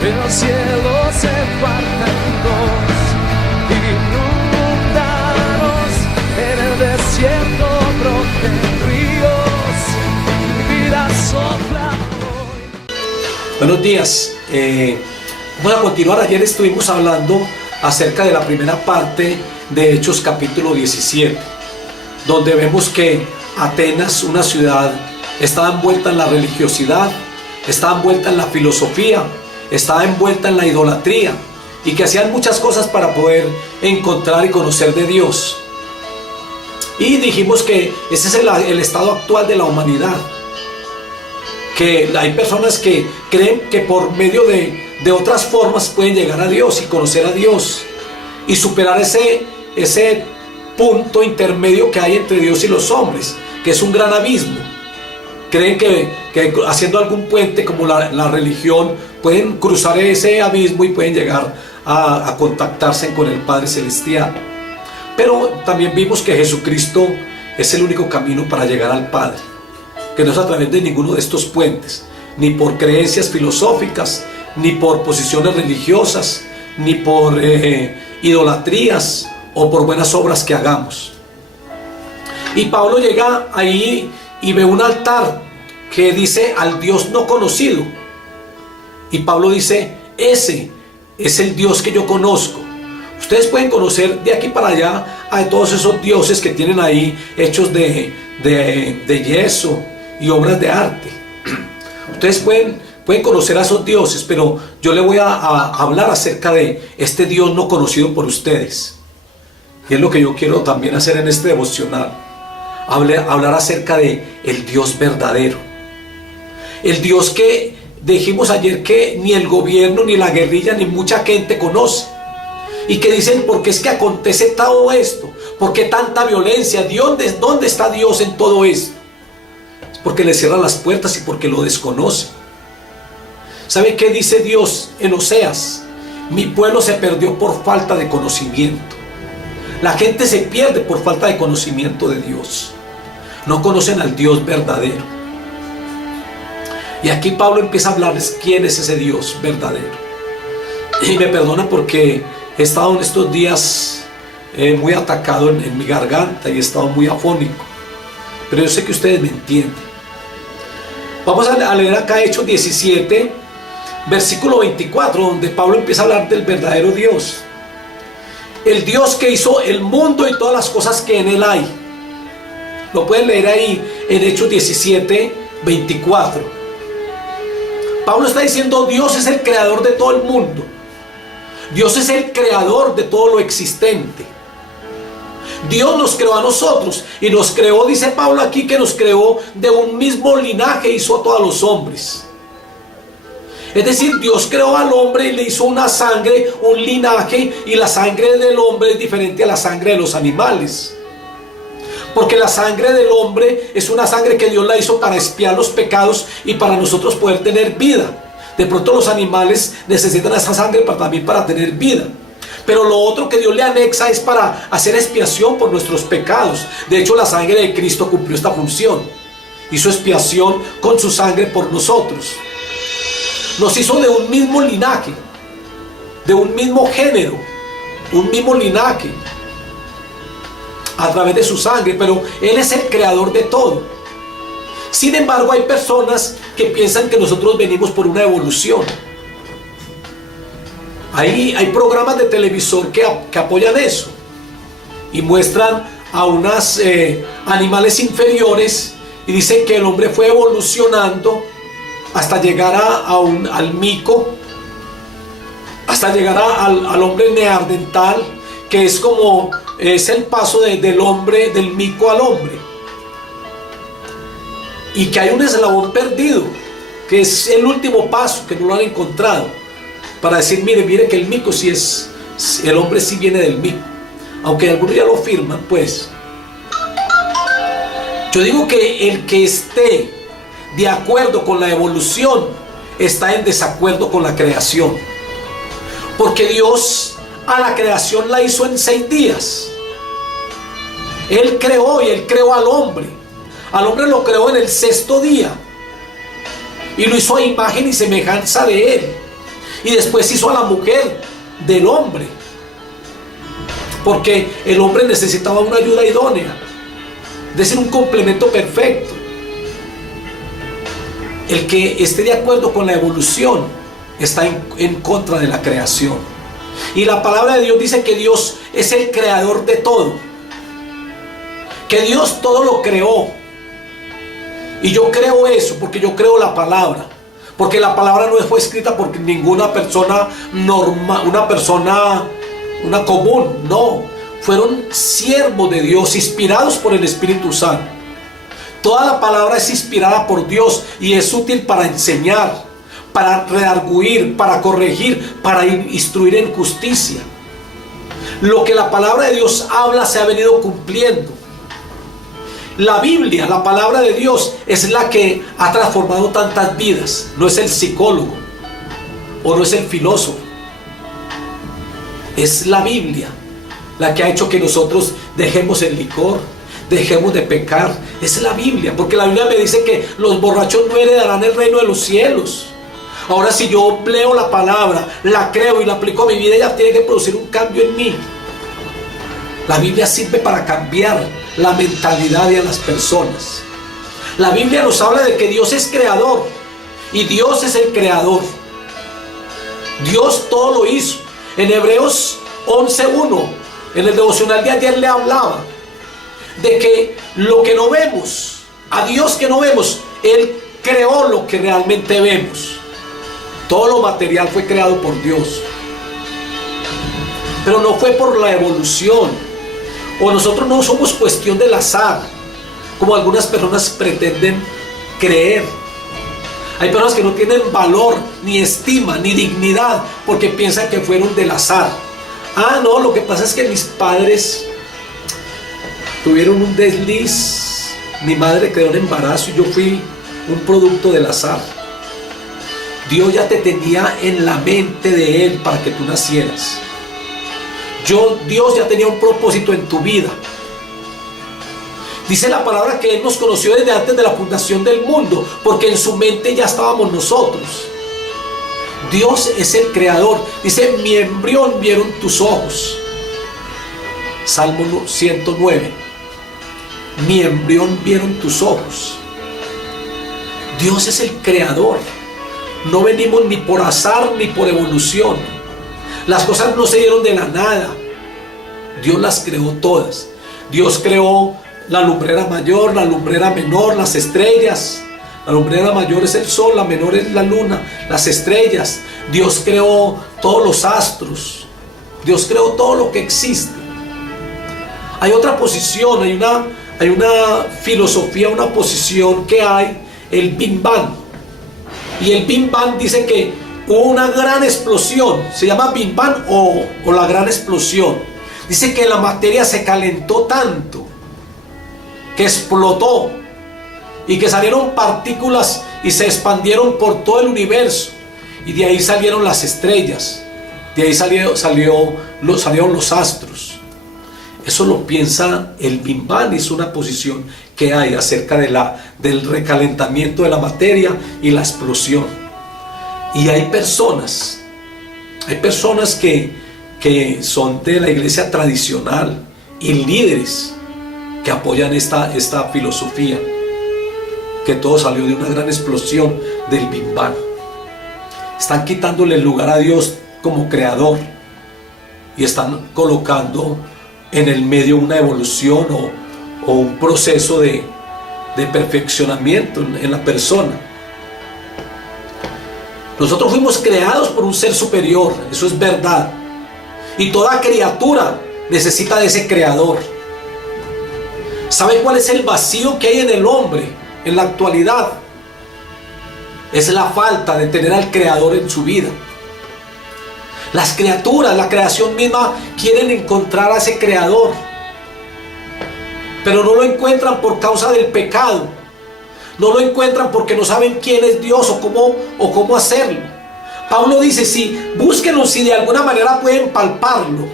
el cielo se parta en dos, inundaros en el desierto, broten ríos, mi vida sopla hoy. Buenos días, vamos a continuar. Ayer estuvimos hablando acerca de la primera parte de Hechos capítulo 17, donde vemos que Atenas, una ciudad, estaba envuelta en la religiosidad, estaba envuelta en la filosofía, estaba envuelta en la idolatría, y que hacían muchas cosas para poder encontrar y conocer de Dios. Y dijimos que ese es el estado actual de la humanidad, que hay personas que creen que por medio de otras formas pueden llegar a Dios y conocer a Dios y superar ese punto intermedio que hay entre Dios y los hombres, que es un gran abismo. Creen que haciendo algún puente como la religión pueden cruzar ese abismo y pueden llegar a contactarse con el Padre Celestial. Pero también vimos que Jesucristo es el único camino para llegar al Padre, que no es a través de ninguno de estos puentes, ni por creencias filosóficas, ni por posiciones religiosas, ni por idolatrías o por buenas obras que hagamos. Y Pablo llega ahí y ve un altar que dice al Dios no conocido, y Pablo dice: ese es el Dios que yo conozco. Ustedes pueden conocer de aquí para allá a todos esos dioses que tienen ahí hechos de yeso y obras de arte. Ustedes pueden conocer a esos dioses, pero yo le voy a hablar acerca de este Dios no conocido por ustedes. Y es lo que yo quiero también hacer en este devocional, hablar acerca de el Dios verdadero, el Dios que dijimos ayer que ni el gobierno, ni la guerrilla, ni mucha gente conoce, y que dicen: ¿por qué es que acontece todo esto? ¿Por qué tanta violencia? ¿Dónde está Dios en todo esto? Es porque le cierran las puertas y porque lo desconoce. ¿Sabe qué dice Dios en Oseas? Mi pueblo se perdió por falta de conocimiento. La gente se pierde por falta de conocimiento de Dios. No conocen al Dios verdadero. Y aquí Pablo empieza a hablarles quién es ese Dios verdadero. Y me perdona porque he estado en estos días muy atacado en mi garganta y he estado muy afónico, pero yo sé que ustedes me entienden. Vamos a leer acá Hechos 17, versículo 24, donde Pablo empieza a hablar del verdadero Dios. El Dios que hizo el mundo y todas las cosas que en él hay. Lo pueden leer ahí en Hechos 17, 24. Pablo está diciendo: Dios es el creador de todo el mundo. Dios es el creador de todo lo existente. Dios nos creó a nosotros y nos creó, dice Pablo aquí, que nos creó de un mismo linaje, hizo a todos los hombres. Es decir, Dios creó al hombre y le hizo una sangre, un linaje, y la sangre del hombre es diferente a la sangre de los animales. Porque la sangre del hombre es una sangre que Dios la hizo para expiar los pecados y para nosotros poder tener vida. De pronto los animales necesitan esa sangre también para tener vida. Pero lo otro que Dios le anexa es para hacer expiación por nuestros pecados. De hecho, la sangre de Cristo cumplió esta función. Hizo expiación con su sangre por nosotros. Nos hizo de un mismo linaje, de un mismo género, un mismo linaje, a través de su sangre, pero Él es el creador de todo. Sin embargo, hay personas que piensan que nosotros venimos por una evolución. Hay programas de televisor que apoyan eso y muestran a unos animales inferiores y dicen que el hombre fue evolucionando hasta llegar al mico, hasta llegar al hombre neandertal, que es el paso del hombre, del mico al hombre, y que hay un eslabón perdido, que es el último paso, que no lo han encontrado, para decir: mire que el mico sí es, el hombre sí viene del mico, aunque algunos ya lo firman. Pues yo digo que el que esté de acuerdo con la evolución está en desacuerdo con la creación, porque Dios a la creación la hizo en 6 días. Él creó y Él creó al hombre. Al hombre lo creó en el 6º día y lo hizo a imagen y semejanza de Él. Y después hizo a la mujer del hombre, porque el hombre necesitaba una ayuda idónea, es decir, un complemento perfecto. El que esté de acuerdo con la evolución está en contra de la creación. Y la palabra de Dios dice que Dios es el creador de todo, que Dios todo lo creó. Y yo creo eso porque yo creo la palabra, porque la palabra no fue escrita por ninguna persona normal, una común, no, fueron siervos de Dios, inspirados por el Espíritu Santo. Toda la palabra es inspirada por Dios y es útil para enseñar, para redarguir, para corregir, para instruir en justicia. Lo que la palabra de Dios habla se ha venido cumpliendo. La Biblia, la palabra de Dios, es la que ha transformado tantas vidas. No es el psicólogo o no es el filósofo. Es la Biblia la que ha hecho que nosotros dejemos el licor, dejemos de pecar. Es la Biblia, porque la Biblia me dice que los borrachos no heredarán el reino de los cielos. Ahora, si yo leo la palabra, la creo y la aplico a mi vida, ella tiene que producir un cambio en mí. La Biblia sirve para cambiar la mentalidad de las personas. La Biblia nos habla de que Dios es creador y Dios es el creador. Dios todo lo hizo. En Hebreos 11:1, en el devocional de ayer le hablaba de que lo que no vemos, a Dios que no vemos, Él creó lo que realmente vemos. Todo lo material fue creado por Dios, pero no fue por la evolución. O nosotros no somos cuestión del azar, como algunas personas pretenden creer. Hay personas que no tienen valor, ni estima, ni dignidad, porque piensan que fueron del azar. Ah, no, lo que pasa es que mis padres tuvieron un desliz, mi madre quedó en embarazo y yo fui un producto del azar. Dios ya te tenía en la mente de Él para que tú nacieras. Dios ya tenía un propósito en tu vida. Dice la palabra que Él nos conoció desde antes de la fundación del mundo, porque en su mente ya estábamos nosotros. Dios es el creador. Dice, mi embrión vieron tus ojos. Salmo 109. Mi embrión vieron tus ojos. Dios es el creador. No venimos ni por azar ni por evolución. Las cosas no se dieron de la nada. Dios las creó todas. Dios creó la lumbrera mayor, la lumbrera menor, las estrellas. La lumbrera mayor es el sol, la menor es la luna, las estrellas. Dios creó todos los astros. Dios creó todo lo que existe. Hay otra posición, hay una filosofía, una posición que hay, el Big Bang. Y el Big Bang dice que hubo una gran explosión, se llama Big Bang o la gran explosión. Dice que la materia se calentó tanto que explotó y que salieron partículas y se expandieron por todo el universo, y de ahí salieron las estrellas, de ahí salieron los astros. Eso lo piensa el Big Bang, es una posición que hay acerca del recalentamiento de la materia y la explosión. Y hay personas que son de la iglesia tradicional y líderes que apoyan esta filosofía, que todo salió de una gran explosión del Big Bang. Están quitándole el lugar a Dios como creador y están colocando en el medio una evolución o un proceso de perfeccionamiento en la persona. Nosotros fuimos creados por un ser superior, eso es verdad, y toda criatura necesita de ese creador. ¿Sabe cuál es el vacío que hay en el hombre en la actualidad? Es la falta de tener al creador en su vida. Las criaturas, la creación misma, quieren encontrar a ese creador, pero no lo encuentran por causa del pecado. No lo encuentran porque no saben quién es Dios o cómo hacerlo. Pablo dice, búsquenlo si de alguna manera pueden palparlo.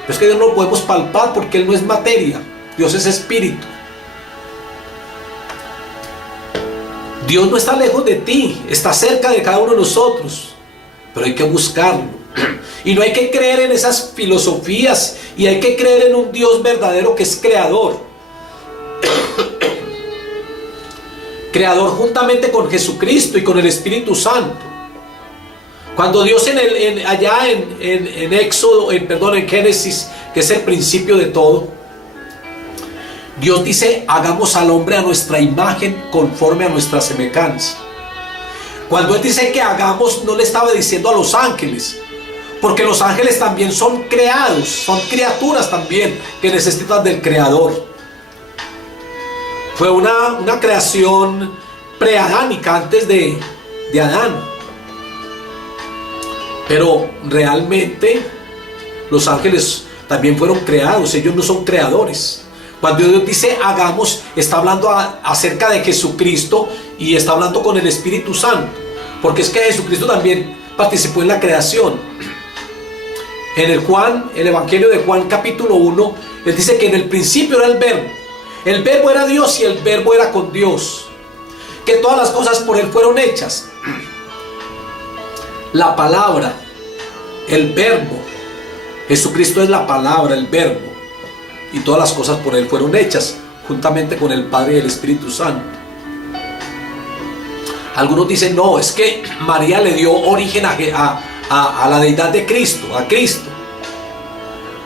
Pero es que Dios no lo podemos palpar porque Él no es materia. Dios es espíritu. Dios no está lejos de ti, está cerca de cada uno de nosotros. pero hay que buscarlo. Y no hay que creer en esas filosofías, y hay que creer en un Dios verdadero que es creador. Creador juntamente con Jesucristo y con el Espíritu Santo. Cuando Dios allá en Éxodo, en Génesis, que es el principio de todo, Dios dice: hagamos al hombre a nuestra imagen, conforme a nuestra semejanza. Cuando Él dice que hagamos, no le estaba diciendo a los ángeles, porque los ángeles también son creados, son criaturas también que necesitan del Creador. Fue una creación preadánica antes de Adán. Pero realmente los ángeles también fueron creados, ellos no son creadores. Cuando Dios dice hagamos, está hablando acerca de Jesucristo y está hablando con el Espíritu Santo, porque es que Jesucristo también participó en la creación. En el Evangelio de Juan capítulo 1, Él dice que en el principio era el verbo era Dios y el verbo era con Dios, que todas las cosas por Él fueron hechas. La palabra, el verbo, Jesucristo es la palabra, el verbo, y todas las cosas por Él fueron hechas, juntamente con el Padre y el Espíritu Santo. Algunos dicen: no, es que María le dio origen a la deidad de Cristo, a Cristo.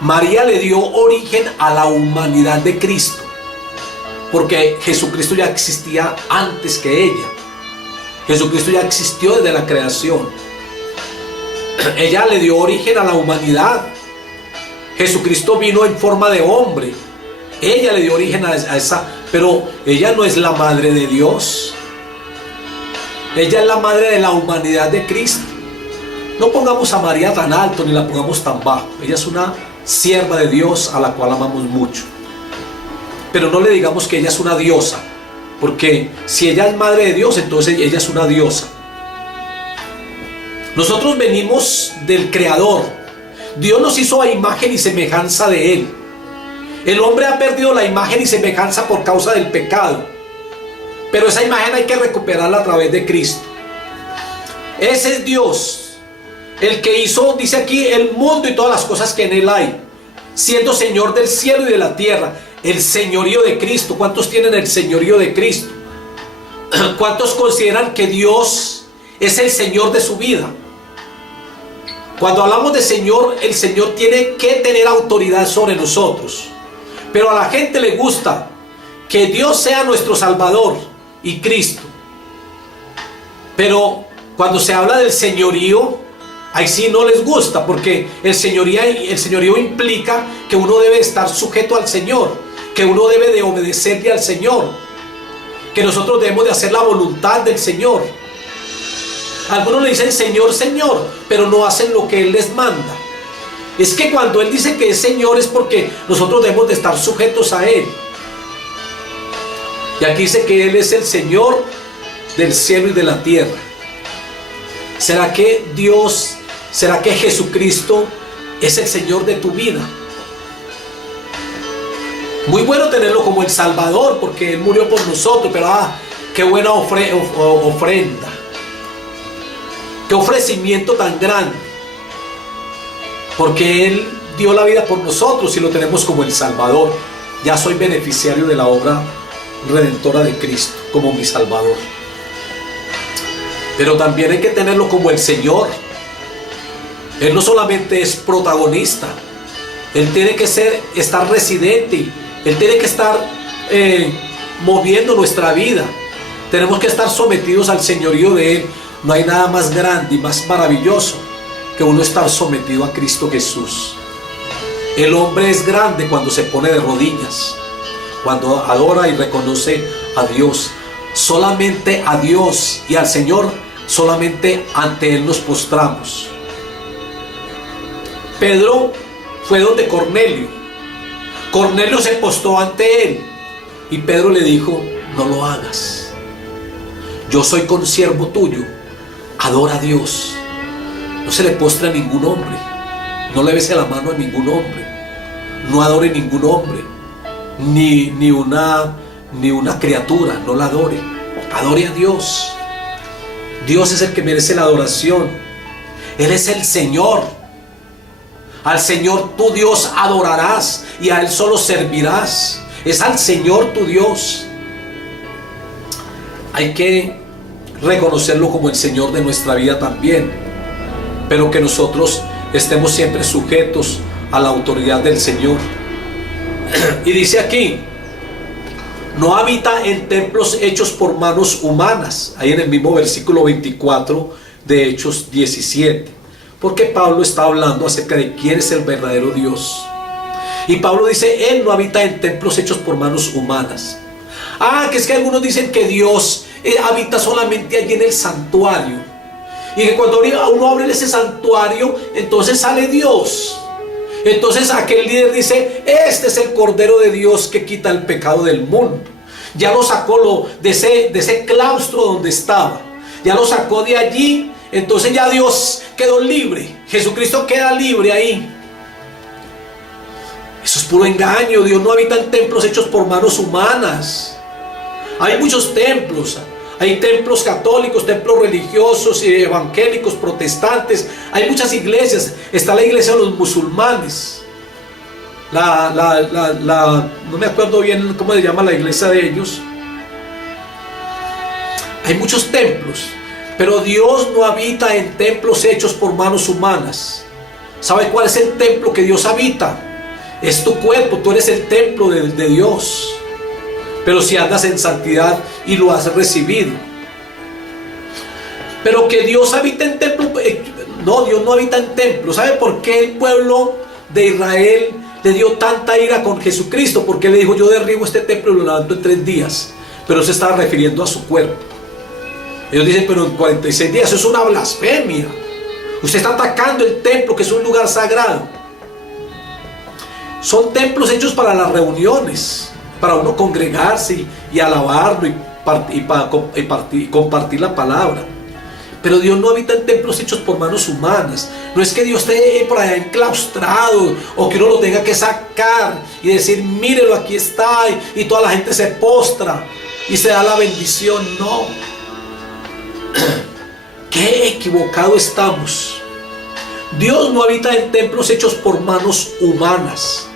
María le dio origen a la humanidad de Cristo, porque Jesucristo ya existía antes que ella. Jesucristo ya existió desde la creación. Ella le dio origen a la humanidad. Jesucristo vino en forma de hombre. Ella le dio origen a esa, pero ella no es la madre de Dios. Ella es la madre de la humanidad de Cristo. No pongamos a María tan alto ni la pongamos tan bajo. Ella es una sierva de Dios a la cual amamos mucho. Pero no le digamos que ella es una diosa, porque si ella es madre de Dios, entonces ella es una diosa. Nosotros venimos del Creador. Dios nos hizo a imagen y semejanza de Él. El hombre ha perdido la imagen y semejanza por causa del pecado, pero esa imagen hay que recuperarla a través de Cristo. Ese es Dios, el que hizo, dice aquí, el mundo y todas las cosas que en Él hay, siendo Señor del cielo y de la tierra. El señorío de Cristo. ¿Cuántos tienen el señorío de Cristo? ¿Cuántos consideran que Dios es el Señor de su vida? Cuando hablamos de Señor, el Señor tiene que tener autoridad sobre nosotros. Pero a la gente le gusta que Dios sea nuestro Salvador y Cristo. Pero cuando se habla del señorío, ahí sí no les gusta, porque el señorío implica que uno debe estar sujeto al Señor, que uno debe de obedecerle al Señor, que nosotros debemos de hacer la voluntad del Señor. Algunos le dicen Señor, Señor, pero no hacen lo que Él les manda. Es que cuando Él dice que es Señor es porque nosotros debemos de estar sujetos a Él. Y aquí dice que Él es el Señor del cielo y de la tierra. ¿Será que Jesucristo es el Señor de tu vida? Muy bueno tenerlo como el Salvador, porque Él murió por nosotros, pero qué buena ofrenda, qué ofrecimiento tan grande, porque Él dio la vida por nosotros y lo tenemos como el Salvador. Ya soy beneficiario de la obra redentora de Cristo como mi Salvador. Pero también hay que tenerlo como el Señor. Él no solamente es protagonista, Él tiene que estar residente, Él tiene que estar moviendo nuestra vida. Tenemos que estar sometidos al señorío de Él. No hay nada más grande y más maravilloso que uno estar sometido a Cristo Jesús. El hombre es grande cuando se pone de rodillas, cuando adora y reconoce a Dios. Solamente a Dios y al Señor, solamente ante Él nos postramos. Pedro fue donde Cornelio. Cornelio se postró ante él y Pedro le dijo: no lo hagas, yo soy consiervo tuyo, adora a Dios. No se le postre a ningún hombre, no le bese la mano a ningún hombre, no adore ningún hombre, ni una criatura, no la adore. Adore a Dios. Dios es el que merece la adoración. Él es el Señor. Al Señor tu Dios adorarás y a Él solo servirás. Es al Señor tu Dios. Hay que reconocerlo como el Señor de nuestra vida también, pero que nosotros estemos siempre sujetos a la autoridad del Señor. Y dice aquí, no habita en templos hechos por manos humanas, ahí en el mismo versículo 24 de Hechos 17, porque Pablo está hablando acerca de quién es el verdadero Dios. Y Pablo dice, Él no habita en templos hechos por manos humanas. Que es que algunos dicen que Dios habita solamente allí en el santuario, y que cuando uno abre ese santuario, entonces sale Dios. Entonces aquel líder dice, este es el Cordero de Dios que quita el pecado del mundo. Ya lo sacó de ese claustro donde estaba, ya lo sacó de allí. Entonces ya Dios quedó libre, Jesucristo queda libre ahí. Eso es puro engaño. Dios no habita en templos hechos por manos humanas. Hay muchos templos, hay templos católicos, templos religiosos, evangélicos, protestantes, hay muchas iglesias. Está la iglesia de los musulmanes, no me acuerdo bien cómo se llama la iglesia de ellos. Hay muchos templos, pero Dios no habita en templos hechos por manos humanas. ¿Sabe cuál es el templo que Dios habita? Es tu cuerpo, tú eres el templo de Dios. Pero si andas en santidad y lo has recibido. Pero que Dios habita en templo, no, Dios no habita en templo. ¿Sabe por qué el pueblo de Israel le dio tanta ira con Jesucristo? Porque le dijo, yo derribo este templo y lo levanto en 3 días. Pero se estaba refiriendo a su cuerpo. Ellos dicen, pero en 46 días, eso es una blasfemia. Usted está atacando el templo, que es un lugar sagrado. Son templos hechos para las reuniones, para uno congregarse y alabarlo y compartir la palabra. Pero Dios no habita en templos hechos por manos humanas. No es que Dios esté por allá enclaustrado, o que uno lo tenga que sacar y decir, mírelo, aquí está, y toda la gente se postra y se da la bendición. No. Qué equivocado estamos. Dios no habita en templos hechos por manos humanas,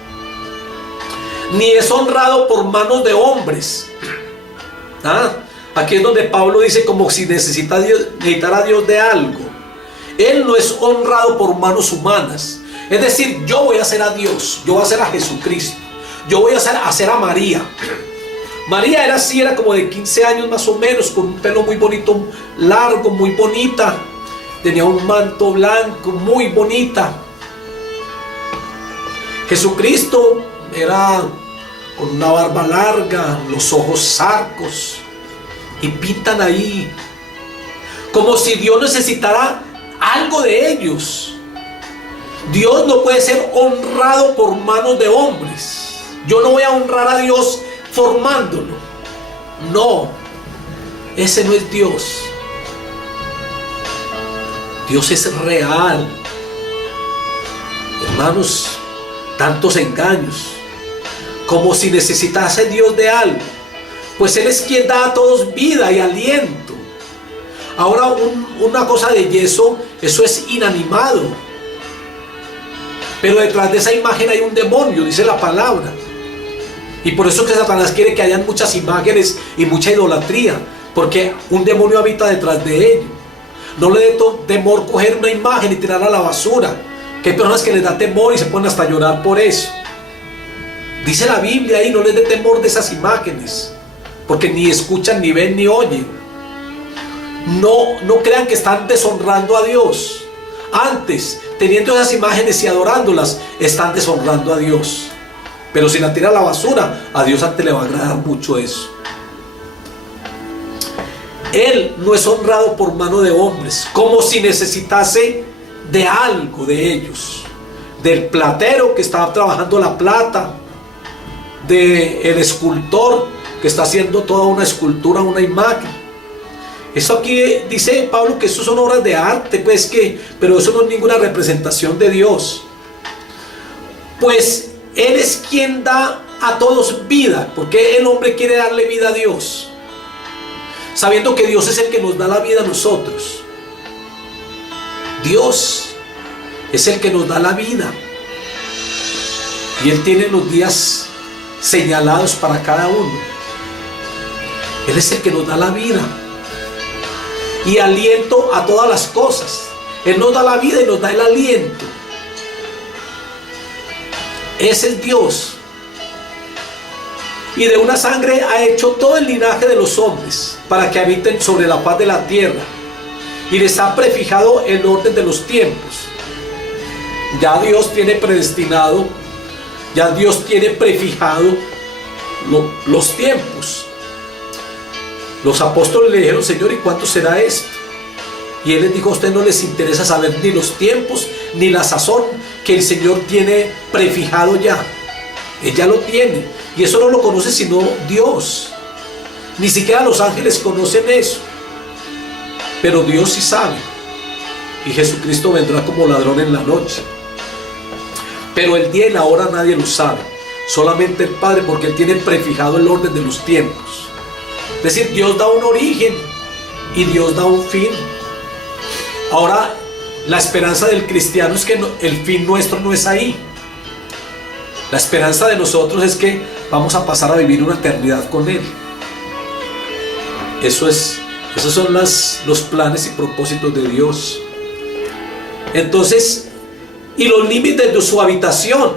ni es honrado por manos de hombres. Aquí es donde Pablo dice como si necesitara a Dios de algo. Él no es honrado por manos humanas. Es decir, yo voy a hacer a Dios, yo voy a hacer a Jesucristo, yo voy a hacer a María. María era así, era como de 15 años más o menos, con un pelo muy bonito, largo, muy bonita. Tenía un manto blanco, muy bonita. Jesucristo era con una barba larga, los ojos zarcos, y pintan ahí como si Dios necesitara algo de ellos. Dios no puede ser honrado por manos de hombres. Yo no voy a honrar a Dios formándolo. No, ese no es Dios. Dios es real. Hermanos, tantos engaños, como si necesitase Dios de algo. Pues Él es quien da a todos vida y aliento. Ahora una cosa de yeso, eso es inanimado. Pero detrás de esa imagen hay un demonio, dice la palabra. Y por eso que Satanás quiere que hayan muchas imágenes y mucha idolatría, porque un demonio habita detrás de ello. No le dé temor coger una imagen y tirarla a la basura, que hay personas que les da temor y se ponen hasta a llorar por eso. Dice la Biblia ahí, no les dé temor de esas imágenes, porque ni escuchan, ni ven, ni oyen. No crean que están deshonrando a Dios. Antes, teniendo esas imágenes y adorándolas, están deshonrando a Dios. Pero si la tira a la basura, a Dios antes le va a agradar mucho eso. Él no es honrado por mano de hombres, como si necesitase de algo de ellos. Del platero que estaba trabajando la plata, del escultor que está haciendo toda una escultura, una imagen. Eso aquí dice Pablo que eso son obras de arte, pero eso no es ninguna representación de Dios. Pues Él es quien da a todos vida. Porque el hombre quiere darle vida a Dios, sabiendo que Dios es el que nos da la vida a nosotros. Dios es el que nos da la vida. Y Él tiene los días señalados para cada uno. Él es el que nos da la vida y aliento a todas las cosas. Él nos da la vida y nos da el aliento. Ese es Dios. Y de una sangre ha hecho todo el linaje de los hombres para que habiten sobre la faz de la tierra. Y les ha prefijado el orden de los tiempos. Ya Dios tiene predestinado, ya Dios tiene prefijado los tiempos. Los apóstoles le dijeron: Señor, ¿y cuánto será esto? Y Él les dijo: a ustedes no les interesa saber ni los tiempos ni la sazón que el Señor tiene prefijado ya. Él ya lo tiene. Y eso no lo conoce sino Dios. Ni siquiera los ángeles conocen eso. Pero Dios sí sabe. Y Jesucristo vendrá como ladrón en la noche. Pero el día y la hora nadie lo sabe. Solamente el Padre, porque Él tiene prefijado el orden de los tiempos. Es decir, Dios da un origen y Dios da un fin. Ahora, la esperanza del cristiano es que el fin nuestro no es ahí. La esperanza de nosotros es que vamos a pasar a vivir una eternidad con Él. Esos son los planes y propósitos de Dios. Entonces, y los límites de su habitación.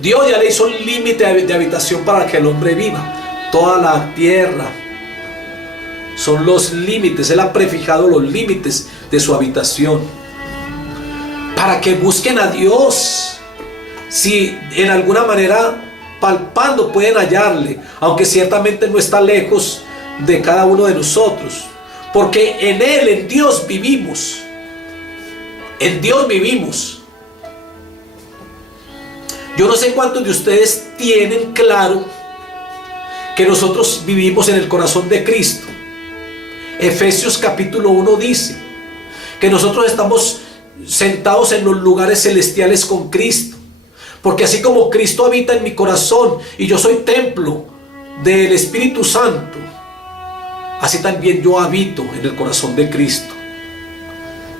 Dios ya le hizo un límite de habitación para que el hombre viva. Toda la tierra son los límites. Él ha prefijado los límites de su habitación para que busquen a Dios. Si en alguna manera palpando pueden hallarle, aunque ciertamente no está lejos de cada uno de nosotros, porque en Él, en Dios vivimos. En Dios vivimos. Yo no sé cuántos de ustedes tienen claro que nosotros vivimos en el corazón de Cristo. Efesios capítulo 1 dice que nosotros estamos sentados en los lugares celestiales con Cristo. Porque así como Cristo habita en mi corazón y yo soy templo del Espíritu Santo, así también yo habito en el corazón de Cristo.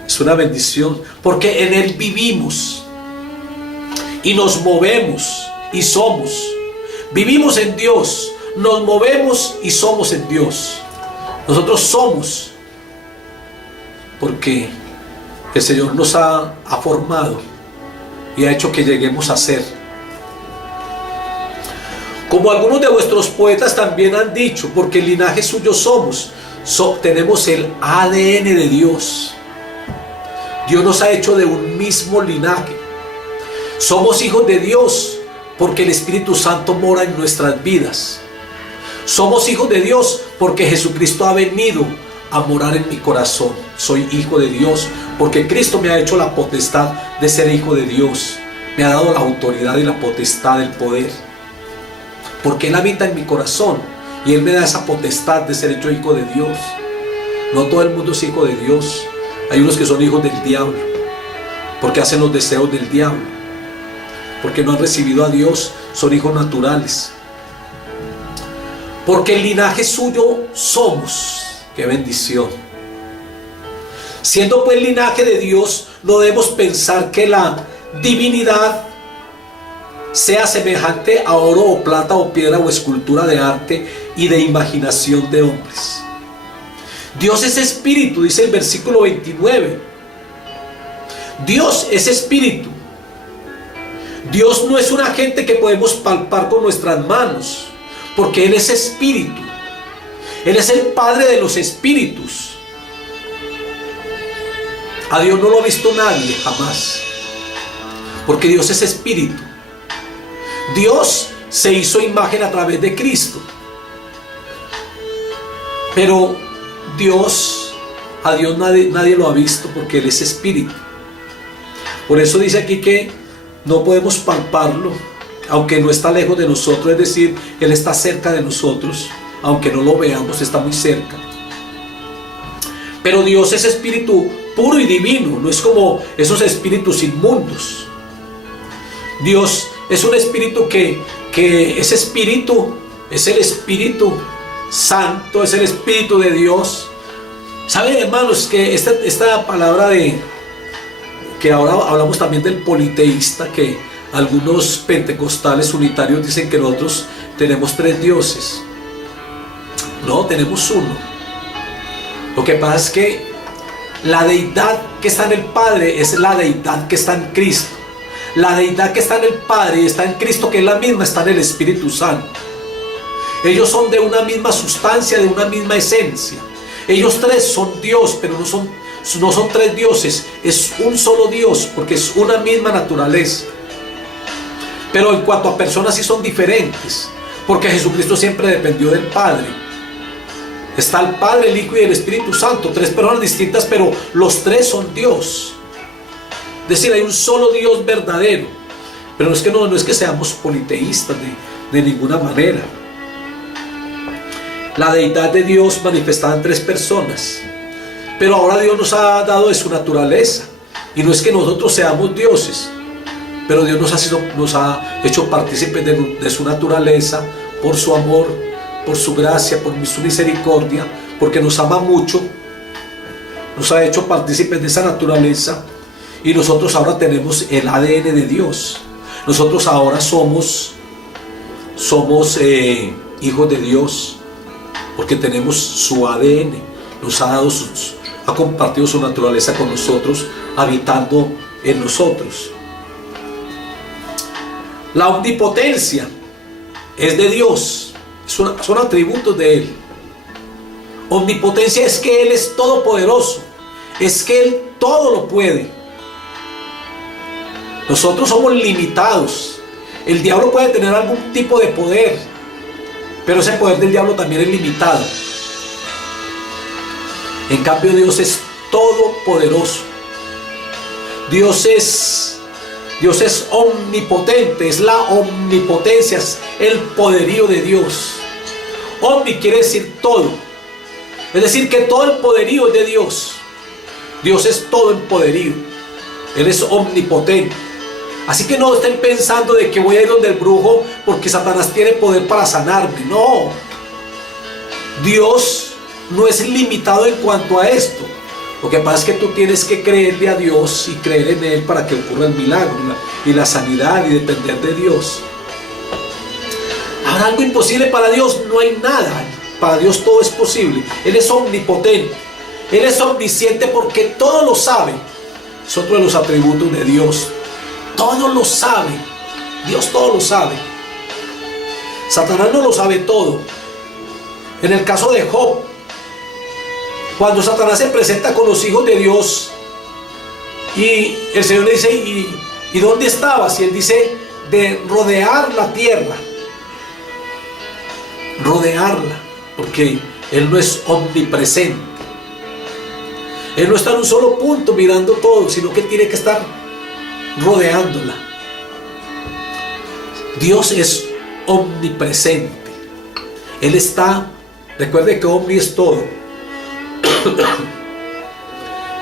Es una bendición, porque en Él vivimos y nos movemos y somos. Vivimos en Dios, nos movemos y somos en Dios. Nosotros somos porque el Señor nos ha formado y ha hecho que lleguemos a ser. Como algunos de vuestros poetas también han dicho, porque el linaje suyo somos, tenemos el ADN de Dios. Dios nos ha hecho de un mismo linaje. Somos hijos de Dios porque el Espíritu Santo mora en nuestras vidas. Somos hijos de Dios porque Jesucristo ha venido a morar en mi corazón. Soy hijo de Dios porque Cristo me ha hecho la potestad de ser hijo de Dios. Me ha dado la autoridad y la potestad, el poder. Porque Él habita en mi corazón y Él me da esa potestad de ser hecho hijo de Dios. No todo el mundo es hijo de Dios. Hay unos que son hijos del diablo porque hacen los deseos del diablo. Porque no han recibido a Dios, son hijos naturales. Porque el linaje suyo somos. ¡Qué bendición! Siendo pues linaje de Dios, no debemos pensar que la divinidad sea semejante a oro o plata o piedra o escultura de arte y de imaginación de hombres. Dios es espíritu, dice el versículo 29. Dios es espíritu. Dios no es un agente que podemos palpar con nuestras manos, porque Él es espíritu. Él es el Padre de los espíritus. A Dios no lo ha visto nadie jamás, porque Dios es espíritu. Dios se hizo imagen a través de Cristo, pero a Dios nadie lo ha visto porque Él es espíritu. Por eso dice aquí que no podemos palparlo, aunque no está lejos de nosotros, es decir, Él está cerca de nosotros, aunque no lo veamos, está muy cerca. Pero Dios es espíritu puro y divino, no es como esos espíritus inmundos. Dios es un espíritu que ese espíritu es el Espíritu Santo, es el Espíritu de Dios. ¿Saben, hermanos, que esta palabra de que ahora hablamos también del politeísta, que algunos pentecostales unitarios dicen que nosotros tenemos 3 dioses. No, tenemos uno. Lo que pasa es que la deidad que está en el Padre es la deidad que está en Cristo. La deidad que está en el Padre y está en Cristo, que es la misma, está en el Espíritu Santo. Ellos son de una misma sustancia, de una misma esencia. Ellos 3 son Dios, pero no son 3 dioses, es un solo Dios, porque es una misma naturaleza. Pero en cuanto a personas sí son diferentes, porque Jesucristo siempre dependió del Padre. Está el Padre, el Hijo y el Espíritu Santo, 3 personas distintas, pero los 3 son Dios. Es decir, hay un solo Dios verdadero. Pero no es que seamos politeístas de ninguna manera. La deidad de Dios manifestada en 3 personas. Pero ahora Dios nos ha dado de su naturaleza. Y no es que nosotros seamos dioses, pero Dios nos ha hecho partícipes de su naturaleza, por su amor, por su gracia, por su misericordia, porque nos ama mucho. Nos ha hecho partícipes de esa naturaleza. Y nosotros ahora tenemos el ADN de Dios. Nosotros ahora somos hijos de Dios, porque tenemos su ADN, ha compartido su naturaleza con nosotros, habitando en nosotros. La omnipotencia es de Dios, son atributos de Él. Omnipotencia es que Él es todopoderoso, es que Él todo lo puede. Nosotros somos limitados. El diablo puede tener algún tipo de poder, pero ese poder del diablo también es limitado. En cambio, Dios es todopoderoso. Dios es omnipotente, es la omnipotencia, es el poderío de Dios. Omni quiere decir todo. Es decir, que todo el poderío es de Dios. Dios es todo el poderío. Él es omnipotente. Así que no estén pensando de que voy a ir donde el brujo porque Satanás tiene poder para sanarme. No. Dios no es limitado en cuanto a esto. Lo que pasa es que tú tienes que creerle a Dios y creer en Él para que ocurra el milagro y la sanidad y depender de Dios. ¿Habrá algo imposible para Dios? No hay nada. Para Dios todo es posible. Él es omnipotente. Él es omnisciente porque todo lo sabe. Es otro de los atributos de Dios. Todo lo sabe. Dios todo lo sabe. Satanás no lo sabe todo. En el caso de Job, cuando Satanás se presenta con los hijos de Dios y el Señor le dice, ¿y dónde estabas? Y él dice, de rodear la tierra. Rodearla, porque Él no es omnipresente. Él no está en un solo punto mirando todo, sino que Él tiene que estar rodeándola. Dios es omnipresente. Él está, recuerde que omni es todo.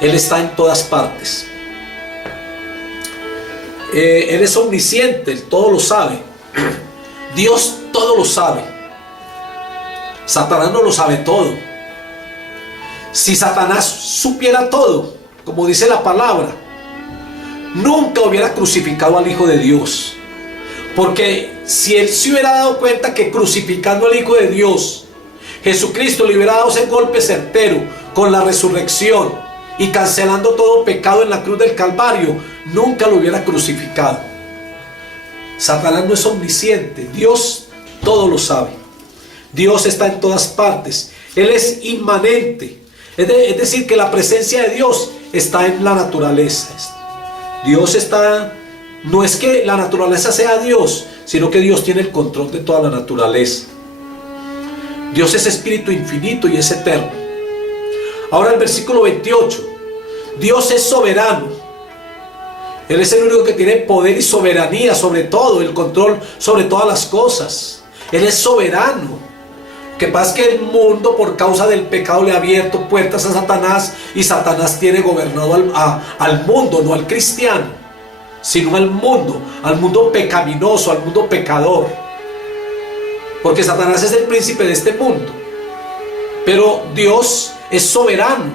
Él está en todas partes. Él es omnisciente, Él todo lo sabe. Dios todo lo sabe. Satanás no lo sabe todo. Si Satanás supiera todo, como dice la palabra, nunca hubiera crucificado al Hijo de Dios. Porque si él se hubiera dado cuenta que crucificando al Hijo de Dios, Jesucristo le hubiera dado ese golpe certero con la resurrección y cancelando todo pecado en la cruz del Calvario, nunca lo hubiera crucificado. Satanás no es omnisciente. Dios todo lo sabe. Dios está en todas partes. Él es inmanente. Es decir, que la presencia de Dios está en la naturaleza. Dios está, no es que la naturaleza sea Dios, sino que Dios tiene el control de toda la naturaleza. Dios es espíritu infinito y es eterno. Ahora el versículo 28. Dios es soberano. Él es el único que tiene poder y soberanía sobre todo, el control sobre todas las cosas. Él es soberano. Lo que pasa es que el mundo, por causa del pecado, le ha abierto puertas a Satanás, y Satanás tiene gobernado al mundo, no al cristiano, sino al mundo pecaminoso, al mundo pecador. Porque Satanás es el príncipe de este mundo. Pero Dios es soberano.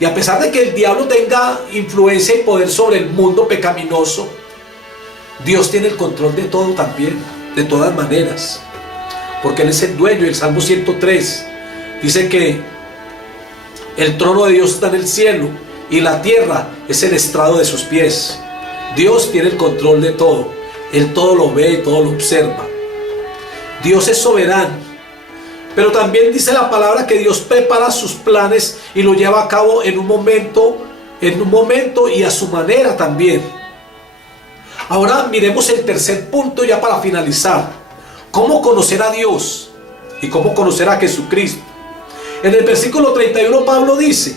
Y a pesar de que el diablo tenga influencia y poder sobre el mundo pecaminoso, Dios tiene el control de todo también, de todas maneras. Porque Él es el dueño. El Salmo 103 dice que el trono de Dios está en el cielo y la tierra es el estrado de sus pies. Dios tiene el control de todo. Él todo lo ve y todo lo observa. Dios es soberano. Pero también dice la palabra que Dios prepara sus planes y lo lleva a cabo en un momento y a su manera también. Ahora miremos el tercer punto ya para finalizar. ¿Cómo conocer a Dios y cómo conocer a Jesucristo? En el versículo 31 Pablo dice,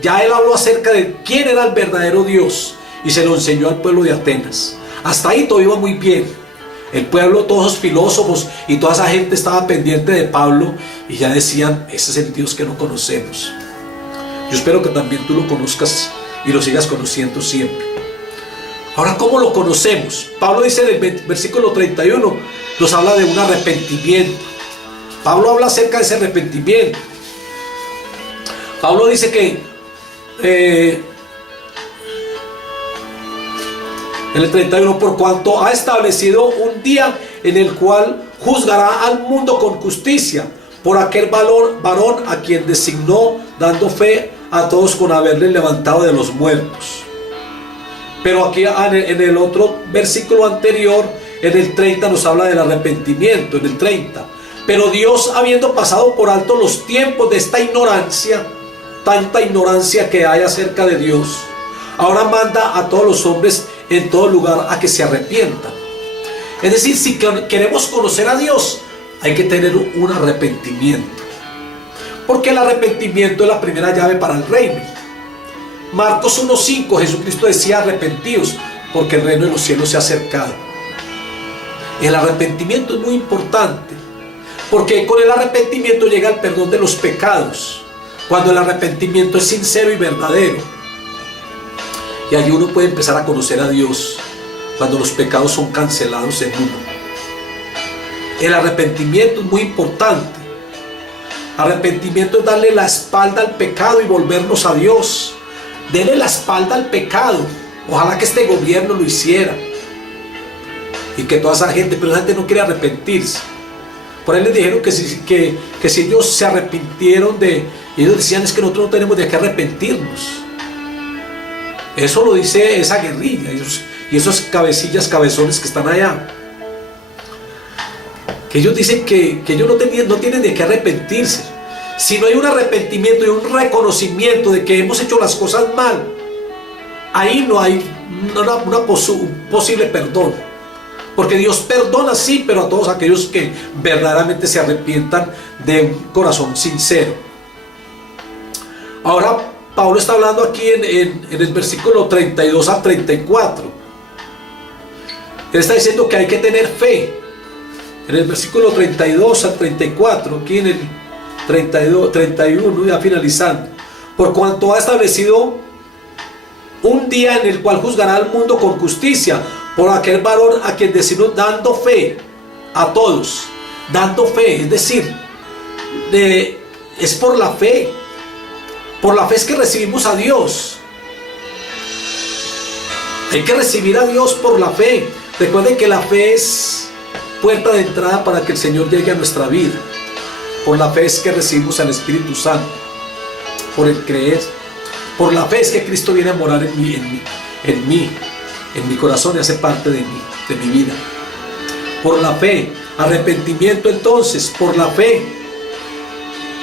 ya él habló acerca de quién era el verdadero Dios y se lo enseñó al pueblo de Atenas. Hasta ahí todo iba muy bien. El pueblo, todos los filósofos y toda esa gente estaba pendiente de Pablo y ya decían, ese es el Dios que no conocemos. Yo espero que también tú lo conozcas y lo sigas conociendo siempre. Ahora, ¿cómo lo conocemos? Pablo dice en el versículo 31, nos habla de un arrepentimiento. Pablo habla acerca de ese arrepentimiento. Pablo dice que en el 31, por cuanto ha establecido un día en el cual juzgará al mundo con justicia, por aquel varón a quien designó, dando fe a todos con haberle levantado de los muertos. Pero aquí en el otro versículo anterior, en el 30, nos habla del arrepentimiento, en el 30. Pero Dios, habiendo pasado por alto los tiempos de esta ignorancia, tanta ignorancia que hay acerca de Dios, ahora manda a todos los hombres en todo lugar a que se arrepientan. Es decir, si queremos conocer a Dios, hay que tener un arrepentimiento. Porque el arrepentimiento es la primera llave para el reino. Marcos 1:5, Jesucristo decía, arrepentidos, porque el reino de los cielos se ha acercado. El arrepentimiento es muy importante, porque con el arrepentimiento llega el perdón de los pecados, cuando el arrepentimiento es sincero y verdadero. Y allí uno puede empezar a conocer a Dios, cuando los pecados son cancelados en uno. El arrepentimiento es muy importante. Arrepentimiento es darle la espalda al pecado y volvernos a Dios. Denle la espalda al pecado. Ojalá que este gobierno lo hiciera y que toda esa gente, pero la gente no quiere arrepentirse. Por ahí les dijeron que si ellos se arrepintieron ellos decían, es que nosotros no tenemos de qué arrepentirnos. Eso lo dice esa guerrilla y esos cabecillas, cabezones que están allá, que ellos dicen que ellos no tienen de qué arrepentirse. Si no hay un arrepentimiento y un reconocimiento de que hemos hecho las cosas mal, ahí no hay un posible perdón. Porque Dios perdona, sí, pero a todos aquellos que verdaderamente se arrepientan de un corazón sincero. Ahora, Pablo está hablando aquí en el versículo 32 al 34. Él está diciendo que hay que tener fe. En el versículo 32 al 34, aquí en el 32, 31, ya finalizando. Por cuanto ha establecido un día en el cual juzgará al mundo con justicia, por aquel varón a quien designó, dando fe a todos. Dando fe, es decir, es por la fe. Por la fe es que recibimos a Dios. Hay que recibir a Dios por la fe. Recuerden que la fe es puerta de entrada para que el Señor llegue a nuestra vida. Por la fe es que recibimos al Espíritu Santo. Por el creer. Por la fe es que Cristo viene a morar en mi corazón y hace parte de mi vida. Por la fe. Arrepentimiento entonces, por la fe.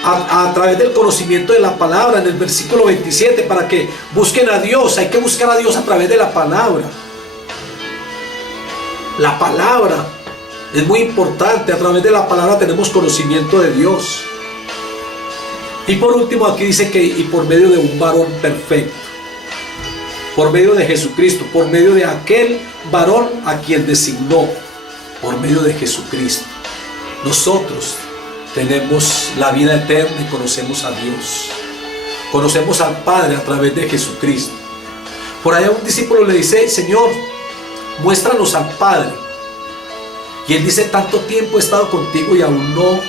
A través del conocimiento de la palabra, en el versículo 27, para que busquen a Dios. Hay que buscar a Dios a través de la palabra. La palabra es muy importante. A través de la palabra tenemos conocimiento de Dios. Y por último aquí dice que y por medio de un varón perfecto, por medio de Jesucristo, por medio de aquel varón a quien designó, por medio de Jesucristo, nosotros tenemos la vida eterna y conocemos a Dios. Conocemos al Padre a través de Jesucristo. Por allá un discípulo le dice, Señor, muéstranos al Padre. Y él dice, tanto tiempo he estado contigo y aún no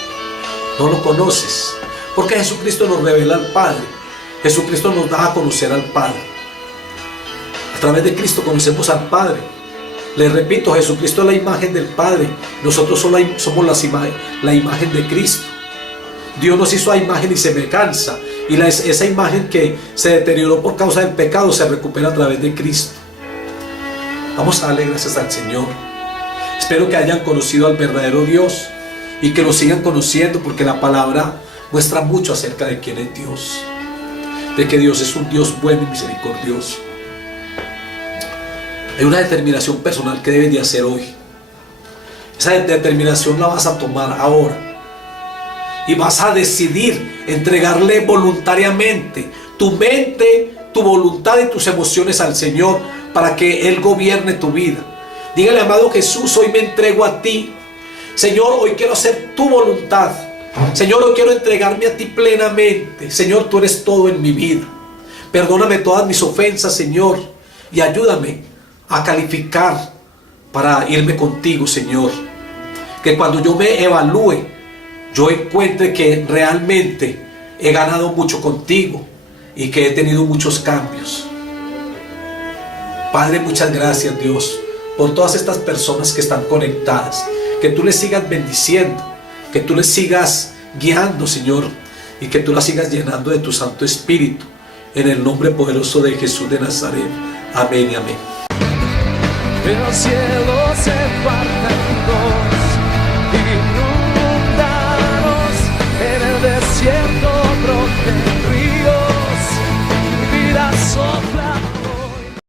lo conoces. Porque Jesucristo nos revela al Padre. Jesucristo nos da a conocer al Padre. A través de Cristo conocemos al Padre. Les repito, Jesucristo es la imagen del Padre. Nosotros somos la imagen de Cristo. Dios nos hizo a imagen y semejanza. Y esa imagen que se deterioró por causa del pecado se recupera a través de Cristo. Vamos a darle gracias al Señor. Espero que hayan conocido al verdadero Dios y que lo sigan conociendo, porque la palabra muestra mucho acerca de quién es Dios. De que Dios es un Dios bueno y misericordioso. Hay una determinación personal que debes de hacer hoy. Esa determinación la vas a tomar ahora. Y vas a decidir entregarle voluntariamente tu mente, tu voluntad y tus emociones al Señor para que Él gobierne tu vida. Dígale, amado Jesús, hoy me entrego a ti. Señor, hoy quiero hacer tu voluntad. Señor, hoy quiero entregarme a ti plenamente. Señor, tú eres todo en mi vida. Perdóname todas mis ofensas, Señor, y ayúdame a calificar para irme contigo, Señor. Que cuando yo me evalúe, yo encuentre que realmente he ganado mucho contigo y que he tenido muchos cambios. Padre, muchas gracias, Dios, por todas estas personas que están conectadas. Que tú les sigas bendiciendo, que tú les sigas guiando, Señor, y que tú las sigas llenando de tu Santo Espíritu. En el nombre poderoso de Jesús de Nazaret. Amén y amén. El cielo se